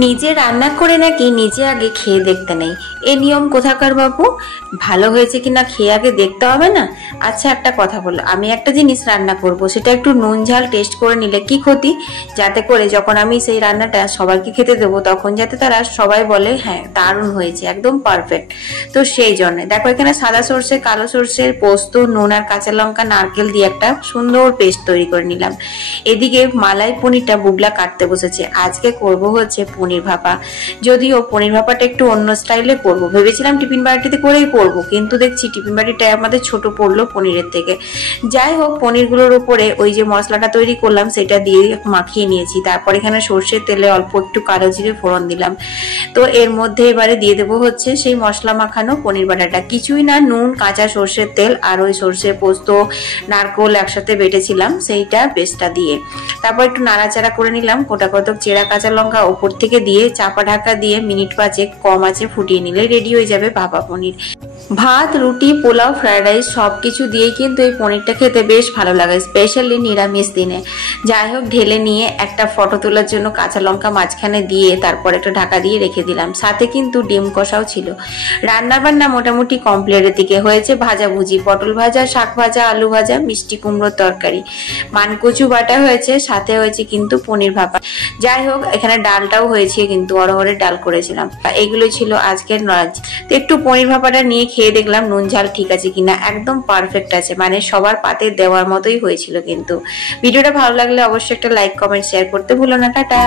নিজে রান্না করে নাকি নিজে আগে খেয়ে দেখতে নেই, এ নিয়ম কোথাকার বাবু? ভালো হয়েছে কিনা খেয়ে আগে দেখতে হবে না? আচ্ছা একটা কথা বলো, আমি একটা জিনিস রান্না করব, সেটা একটু নুন ঝাল টেস্ট করে নিলে কি ক্ষতি? যাতে করে যখন আমি সেই রান্নাটা সবাইকে খেতে দেবো তখন যাতে তারা সবাই বলে হ্যাঁ দারুণ হয়েছে, একদম পারফেক্ট। তো সেই জন্য দেখো এখানে সাদা সর্ষে, কালো সর্ষের পোস্ত, নুন আর কাঁচা লঙ্কা, নারকেল দিয়ে একটা সুন্দর পেস্ট তৈরি করে নিলাম। এদিকে মালাই পনিরটা বুগলা কাটতে বসেছে। আজকে করব হচ্ছে পনির ভাপা। যদিও পনির ভাপাটা একটু অন্য স্টাইলে করব, ভেবেছিলাম টিফিন বাটিতে করেই করব, কিন্তু দেখছি টিফিন বাটিটা আমাদের ছোট পড়লো পনিরের থেকে। যাই হোক, পনিরগুলোর উপরে ওই যে মশলাটা তৈরি করলাম সেটা দিয়ে মাখিয়ে নিয়েছি। তারপর এখানে সর্ষের তেলে অল্প একটু কালো জিরে ফোড়ন দিলাম। তো এর মধ্যে এবারে দিয়ে দেবো হচ্ছে সেই মশলা মাখানো পনির বাটাটা। কিছুই না, নুন, কাঁচা সর্ষের তেল আর ওই সর্ষে, পোস্ত, নারকোল একসাথে বেটেছিলাম সেইটা পেস্টটা দিয়ে তারপর একটু নাড়াচাড়া করে নিলাম। গোটা কতক চেরা কাঁচা লঙ্কা ওপর থেকে দিয়ে চাপা ঢাকা দিয়ে মিনিট 5 কম আঁচে ফুটিয়ে নিলে রেডি হয়ে যাবে ভাপা পনির। ভাত, রুটি, পোলাও, ফ্রাইড রাইস সবকিছু দিয়ে কিন্তু এই পনিরটা খেতে বেশ ভালো লাগে, স্পেশালি নিরামিষ দিনে। যাই হোক, ঢেলে নিয়ে একটা ফটো তোলার জন্য কাঁচা লঙ্কা মাঝখানে দিয়ে তারপর একটা ঢাকা দিয়ে রেখে দিলাম। সাথে কিন্তু ডিম কষাও ছিল। রান্না বান্না মোটামুটি কমপ্লিটের দিকে। হয়েছে ভাজাভুজি, পটল ভাজা, শাক ভাজা, আলু ভাজা, মিষ্টি কুমড়োর তরকারি, মানকচু বাটা হয়েছে, সাথে হয়েছে কিন্তু পনির ভাপা। যাই হোক, এখানে ডালটাও হয়েছে, কিন্তু অরহরের ডাল করেছিলাম। এগুলো ছিল আজকের লাঞ্চ। তো একটু পনির ভাপাটা নিয়ে খেয়ে দেখলাম নুন ঝাল ঠিক আছে কিনা। একদম পারফেক্ট আছে, মানে সবার পাতে দেওয়ার মতোই হয়েছিল। কিন্তু ভিডিওটা ভালো লাগলে অবশ্যই একটা লাইক, কমেন্ট, শেয়ার করতে ভুলো না। টাটা।